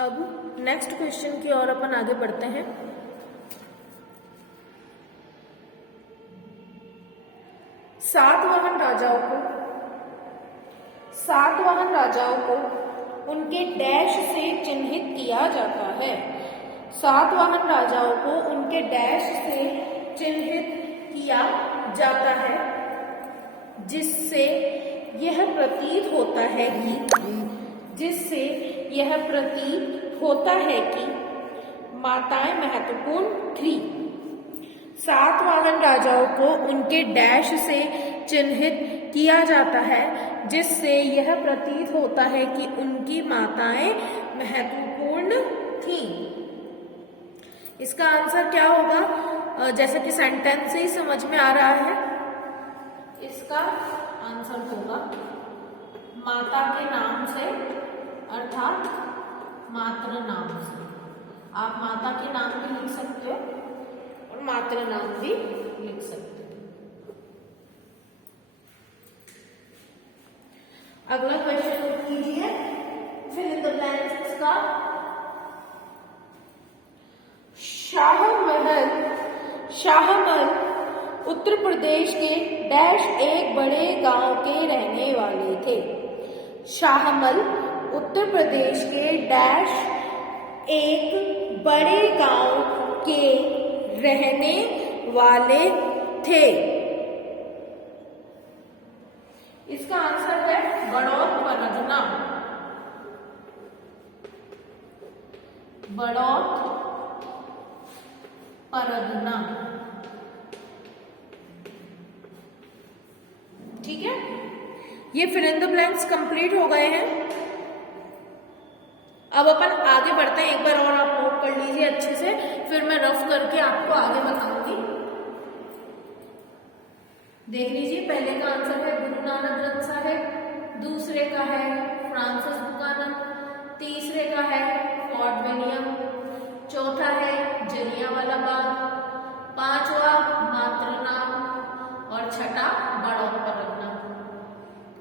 अब next question की ओर अपन आगे बढ़ते हैं। सातवाहन राजाओं को उनके डैश से चिन्हित किया जाता है। सातवाहन राजाओं को उनके डैश से चिन्हित किया जाता है, जिससे यह प्रतीत होता है कि माताएं महत्वपूर्ण थी। सातवाहन राजाओं को उनके डैश से चिन्हित किया जाता है, जिससे यह प्रतीत होता है कि उनकी माताएं महत्वपूर्ण थीं। इसका आंसर क्या होगा? जैसा कि सेंटेंस से ही समझ में आ रहा है, इसका आंसर होगा माता के नाम से, अर्थात मातृ नाम से। आप माता के नाम भी लिख सकते हो और मातृ नाम भी लिख सकते हो। अगला क्वेश्चन नोट कीजिए, फिल इन द ब्लैंक्स का। शाहमल उत्तर प्रदेश के डैश एक बड़े गांव के रहने वाले थे। शाहमल उत्तर प्रदेश के डैश एक बड़े गांव के रहने वाले थे। इसका आंसर है बड़ौत परगना। बड़ौत परगना, ठीक है। ये fill in the blanks complete हो गए हैं। अब अपन आगे बढ़ते हैं। एक बार और आप नोट कर लीजिए अच्छे से, फिर मैं रफ करके आपको आगे बताऊंगी। देख लीजिए, पहले का आंसर है गुरु नानक ग्रंथ साहिब, दूसरे का है फ्रांसिस बुकानन, तीसरे का है फोर्ट विलियम, चौथा है जलियांवाला बाग, पांचवा मातृनाम और छठा बड़ौत परगना।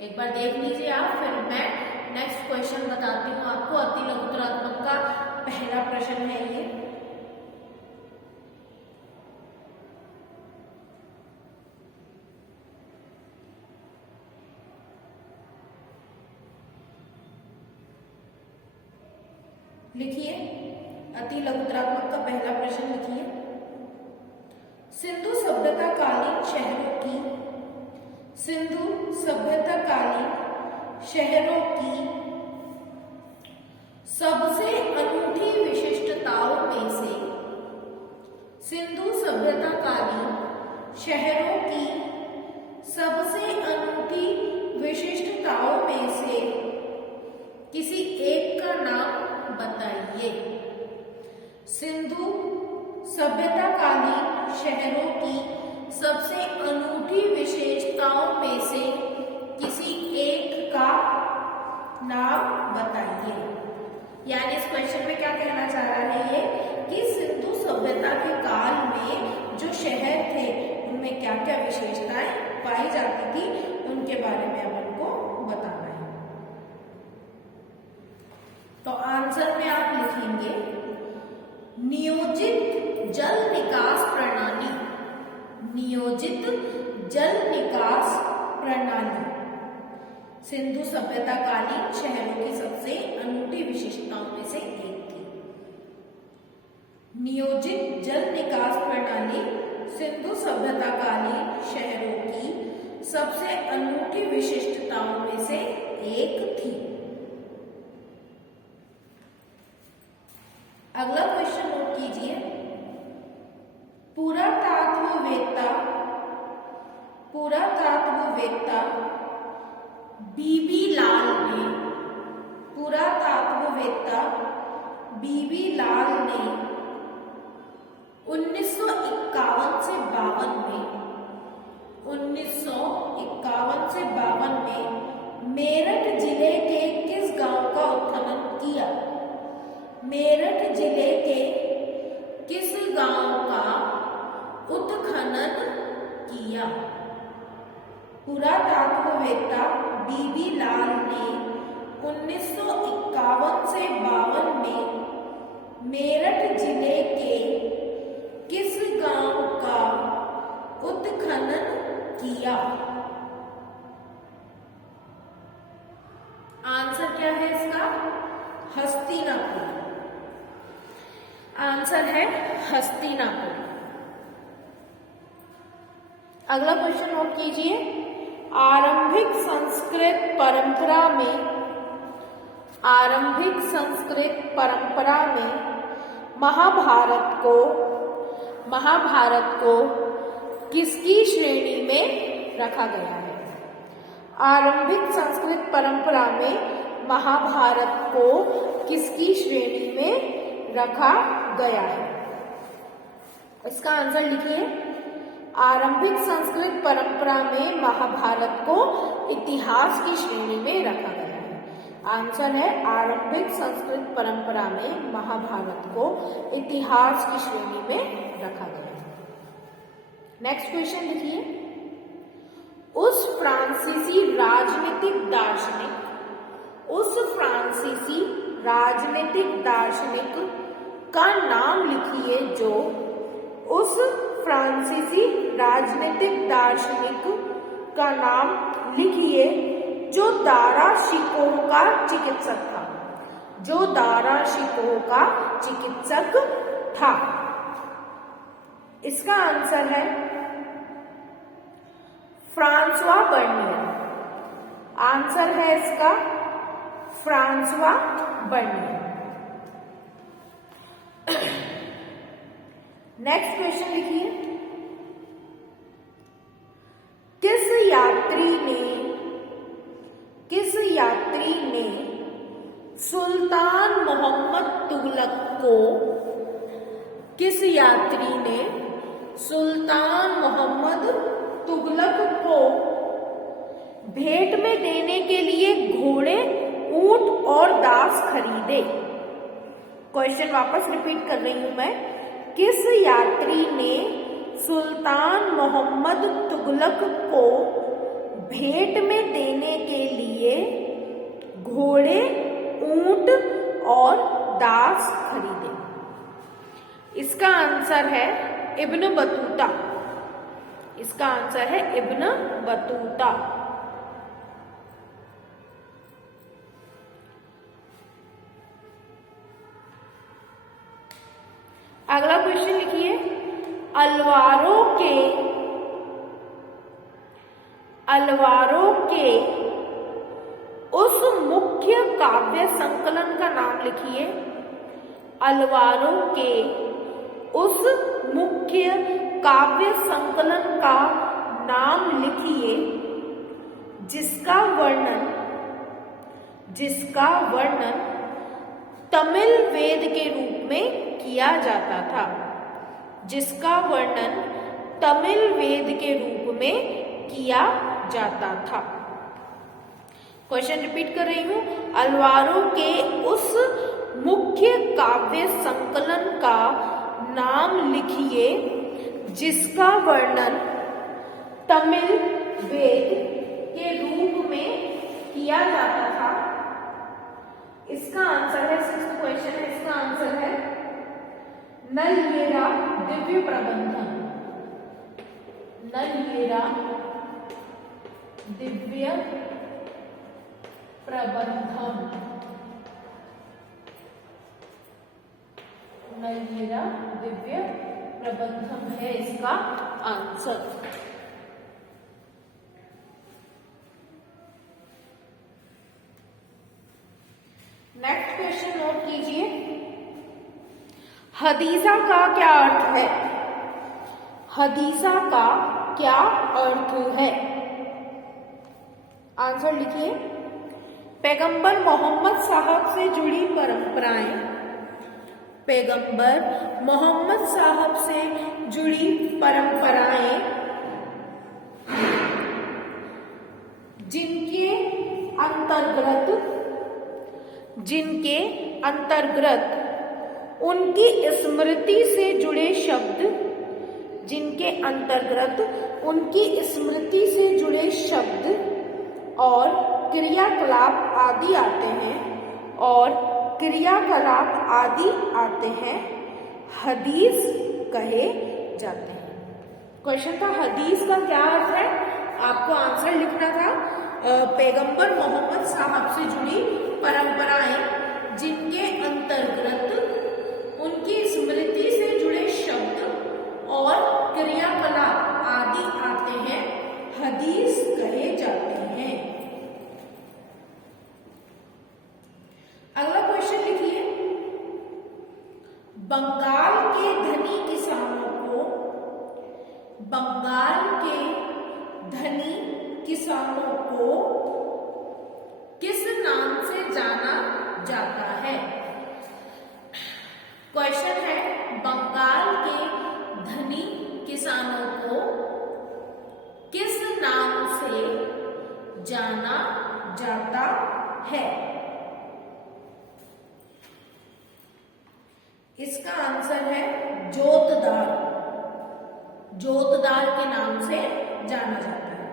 एक बार देख लीजिए आप, फिर मैं नेक्स्ट क्वेश्चन बताती हूँ आपको। अति लघुतरात्मक का पहला प्रश्न है ये। लिखिए, अति लघुतरात्मक का पहला प्रश्न लिखिए। सिंधु सभ्यताकालीन शहरों की सबसे अनूठी विशिष्टताओं में से, सिंधु सभ्यताकालीन शहरों की सबसे अनूठी विशिष्टताओं में से किसी एक का नाम बताइए। सिंधु सभ्यताकालीन शहरों की सबसे अनूठी विशेषताओं में से किसी एक का नाम बताइए। यानी इस क्वेश्चन में क्या कहना चाह रहा है ये कि सिंधु सभ्यता के काल में जो शहर थे उनमें क्या क्या विशेषताएं पाई जाती थी, उनके बारे में अपन को बताना है। तो आंसर में आप लिखेंगे नियोजित जल निकास प्रणाली। नियोजित जल निकास प्रणाली सिंधु सभ्यताकालीन शहरों की सबसे अनूठी विशेषताओं में से एक थी। नियोजित जल निकास प्रणाली सिंधु सभ्यताकालीन शहरों की सबसे अनूठी विशिष्टताओं में से एक थी। अगला क्वेश्चन नोट कीजिए। पुरातत्ववेत्ता बीबी लाल ने 1951 से 52 में मेरठ जिले के किस गांव का उत्खनन किया? मेरठ जिले के किस गांव का उत्खनन किया? पुरातत्ववेत्ता बीबी लाल ने 1951 से 52 में आंसर क्या है इसका? हस्तिनापुर। आंसर है हस्तिनापुर। अगला क्वेश्चन नोट कीजिए। आरंभिक संस्कृत परंपरा में महाभारत को किसकी श्रेणी में रखा गया है? आरंभिक संस्कृत परंपरा में महाभारत को किसकी श्रेणी में रखा गया है? इसका आंसर लिखिए। आरंभिक संस्कृत परंपरा में महाभारत को इतिहास की श्रेणी में रखा गया है। आंसर है आरंभिक संस्कृत परंपरा में महाभारत को इतिहास की श्रेणी में रखा गया है। नेक्स्ट क्वेश्चन लिखिए। उस फ्रांसीसी राजनीतिक दार्शनिक का नाम लिखिए जो दारा शिकोह का चिकित्सक था। इसका आंसर है फ्रांसवा बर्नियर। आंसर है इसका फ्रांसवा बर्नियर। नेक्स्ट क्वेश्चन लिखिए। किस यात्री ने सुल्तान मोहम्मद तुगलक को भेंट में देने के लिए घोड़े, ऊंट और दास खरीदे? क्वेश्चन वापस रिपीट कर रही हूं मैं। किस यात्री ने सुल्तान मोहम्मद तुगलक को भेंट में देने के लिए घोड़े, ऊंट और दास खरीदे? इसका आंसर है इब्न बतूता। इसका आंसर है इब्न बतूता। अगला क्वेश्चन लिखिए। अलवारों के उस मुख्य काव्य संकलन का नाम लिखिए। अलवारों के उस मुख्य काव्य संकलन का नाम लिखिए जिसका वर्णन तमिल वेद के रूप में किया जाता था। जिसका वर्णन तमिल वेद के रूप में किया जाता था। क्वेश्चन रिपीट कर रही हूं। अलवारों के उस मुख्य काव्य संकलन का नाम लिखिए जिसका वर्णन तमिल वेद के रूप में किया जाता था। इसका आंसर है, सिक्स्थ क्वेश्चन है, इसका आंसर है नलयेरा दिव्य प्रबंधम। नलयेरा दिव्य प्रबंधम। नलयेरा दिव्य प्रबंधम है इसका आंसर। नेक्स्ट क्वेश्चन नोट कीजिए। हदीसा का क्या अर्थ है? हदीसा का क्या अर्थ है? आंसर लिखिए। पैगंबर मोहम्मद साहब से जुड़ी परंपराएं। पैगंबर मोहम्मद साहब से जुड़ी परंपराएं जिनके अंतर्गत उनकी स्मृति से जुड़े शब्द, जिनके अंतर्गत उनकी स्मृति से जुड़े शब्द और क्रियाकलाप आदि आते हैं, हदीस कहे जाते हैं। क्वेश्चन था हदीस का क्या अर्थ है? आपको आंसर लिखना था पैगंबर मोहम्मद साहब से जुड़ी बंगाल के धनी किसानों को, बंगाल के धनी किसानों को किस नाम से जाना जाता है? क्वेश्चन है, बंगाल के धनी किसानों को किस नाम से जाना जाता है? इसका आंसर है जोतदार। जोतदार के नाम से जाना जाता है।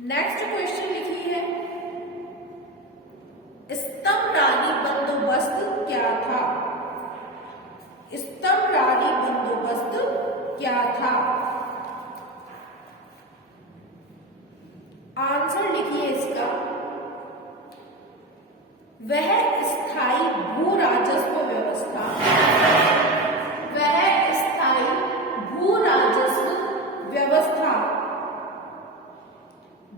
नेक्स्ट क्वेश्चन लिखी है, स्तंभरारी बंदोबस्त क्या था? स्तंभरारी बंदोबस्त क्या था? आंसर लिखिए इसका, वह स्थायी भू राजस्व व्यवस्था, वह स्थायी भू राजस्व व्यवस्था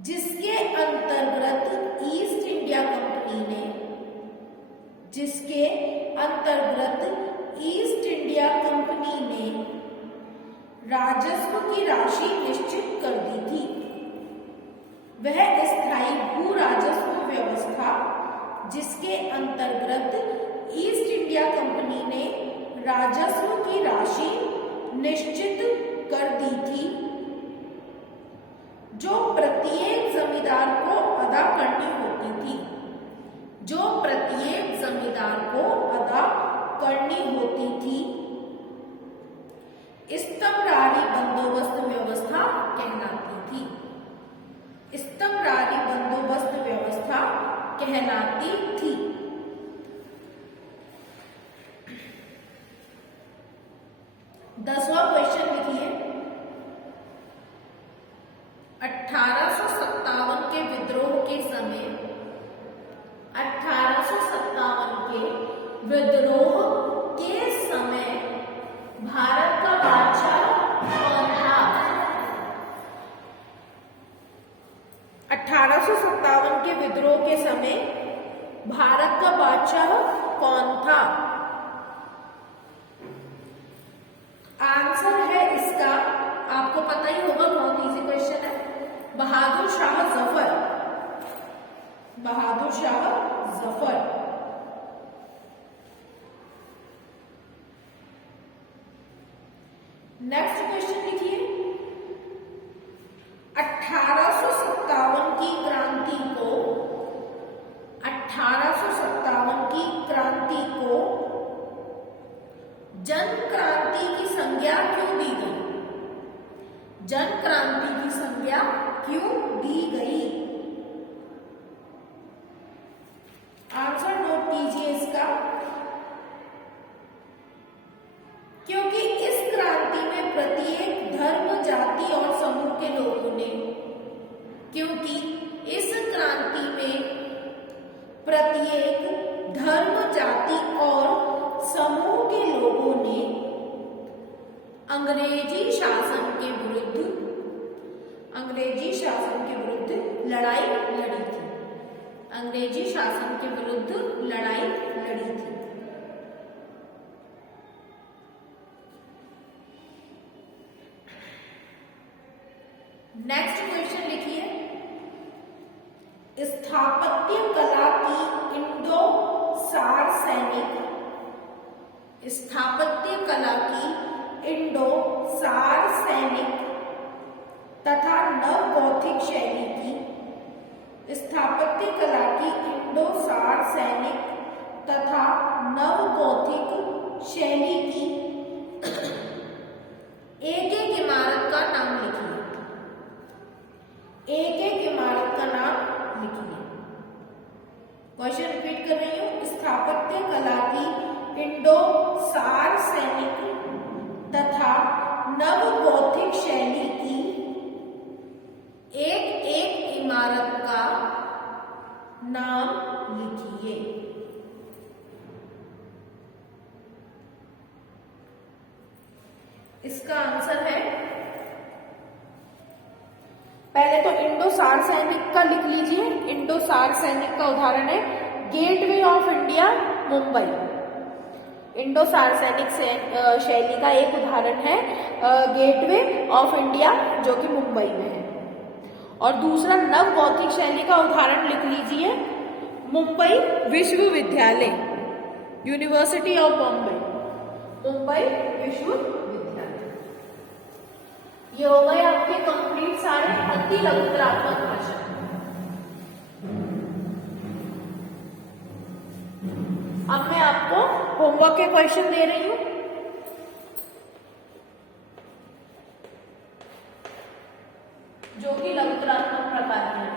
जिसके अंतर्गत ईस्ट इंडिया कंपनी ने, जिसके अंतर्गत ईस्ट इंडिया कंपनी ने राजस्व की राशि निश्चित कर दी थी, वह स्थायी भू राजस्व व्यवस्था जिसके अंतर्गत ईस्ट इंडिया कंपनी ने राजस्व की राशि निश्चित कर दी थी, जो प्रत्येक जमींदार को अदा करनी होती थी, जो प्रत्येक जमींदार को अदा करनी होती थी, स्तंभरारी बंदोबस्त व्यवस्था कहलाती थी। स्तंभरारी बंदोबस्त व्यवस्था कहलाती थी। 10वां क्वेश्चन लिखिए, 1857 के विद्रोह के समय, 1857 के विद्रोह के समय भारत का बादशाह कौन था? 1857 के विद्रोह के समय भारत का बादशाह कौन था? आंसर है इसका, आपको पता ही होगा, बहुत इजी क्वेश्चन है, बहादुर शाह जफर। बहादुर शाह जफर। नेक्स्ट क्वेश्चन लिखिए, 1857 की क्रांति को, 1857 की क्रांति को जन क्रांति की संज्ञा क्यों दी गई? जन क्रांति की संज्ञा क्यों दी गई? आंसर नोट कीजिए इसका, क्योंकि इस क्रांति में प्रत्येक धर्म, जाति और समूह के लोगों ने, क्योंकि इस क्रांति में प्रत्येक धर्म, जाति और समूह के लोगों ने अंग्रेजी शासन के विरुद्ध, अंग्रेजी शासन के विरुद्ध लड़ाई लड़ी थी। अंग्रेजी शासन के विरुद्ध लड़ाई लड़ी थी। नेक्स्ट क्वेश्चन लिखिए, स्थापत्य कला की इंडो सार सैनिक, स्थापत्य कला की इंडो सार सैनिक तथा नव गौथिक शैली की, स्थापत्य कला की इंडो सार सैनिक तथा नव गौथिक शैली की एक एक इमारत का नाम लिखिए। एक एक इमारत का नाम लिखिए। क्वेश्चन रिपीट कर रही हूं, स्थापत्य कला की इंडो सार सैनिक तथा नव गौथिक शैली की एक एक इमारत का नाम लिखिए। इसका आंसर है, पहले तो इंडो सार सैनिक का लिख लीजिए। इंडो सार सैनिक का उदाहरण है gateway of India, Mumbai. Indo सार्वजनिक शैली का एक उदाहरण है गेटवे ऑफ इंडिया, जो कि मुंबई में है। और दूसरा नव गौथिक शैली का उदाहरण लिख लीजिए, मुंबई विश्वविद्यालय, यूनिवर्सिटी ऑफ बॉम्बे, मुंबई विश्वविद्यालय। ये हो गए आपके कंप्लीट सारे अति लघुतरात्मक भाषा। अब मैं आपको होमवर्क के क्वेश्चन दे रही हूं, जो कि लघुतरात्मक प्रकार के हैं।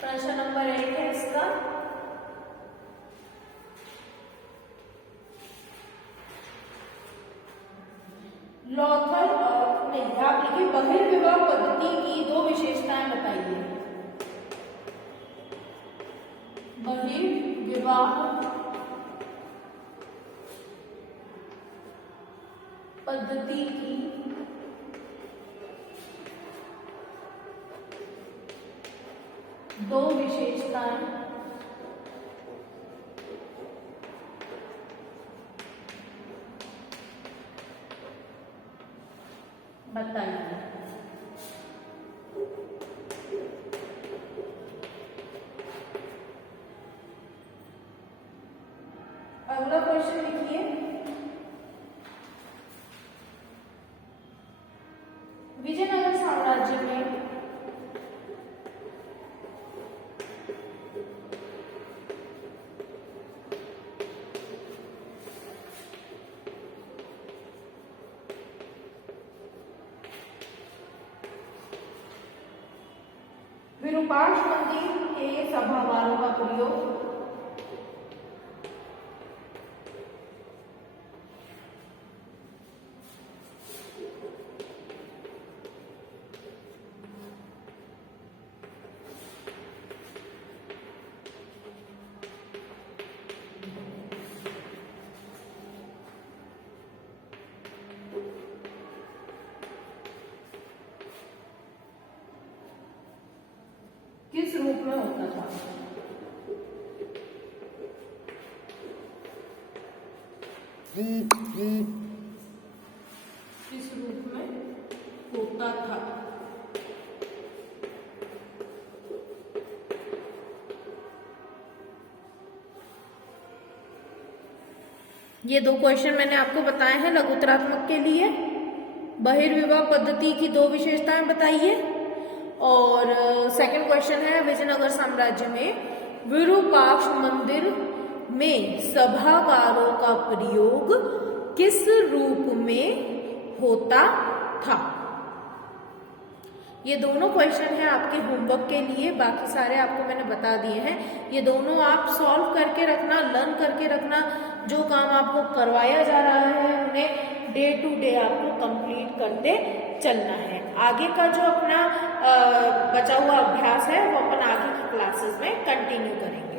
प्रश्न नंबर 1 है इसका, लॉथल और नहीं, आप लिखिए बहिर्विवाह पद्धति की दो विशेषताएं बताइए। बहिर्विवाह पद्धति की दो विशेषताएं बताइए। अगला क्वेश्चन लिखिए, विजयनगर साम्राज्य में विरूपाक्ष मंदिर के सभागारों का प्रयोग किस रूप में होता था? किस रूप में होता था? ये दो क्वेश्चन मैंने आपको बताए हैं लघुतरात्मक के लिए। बहिर्विवाह पद्धति की दो विशेषताएं बताइए, और सेकंड क्वेश्चन है विजयनगर साम्राज्य में विरूपाक्ष मंदिर में सभागारों का प्रयोग किस रूप में होता था। ये दोनों क्वेश्चन है आपके होमवर्क के लिए, बाकी सारे आपको मैंने बता दिए हैं। ये दोनों आप सॉल्व करके रखना, लर्न करके रखना। जो काम आपको करवाया जा रहा है उन्हें डे टू डे आपको कंप्लीट करते चलना है। आगे का जो अपना बचा हुआ अभ्यास है वो अपन आगे की क्लासेस में कंटिन्यू करेंगे।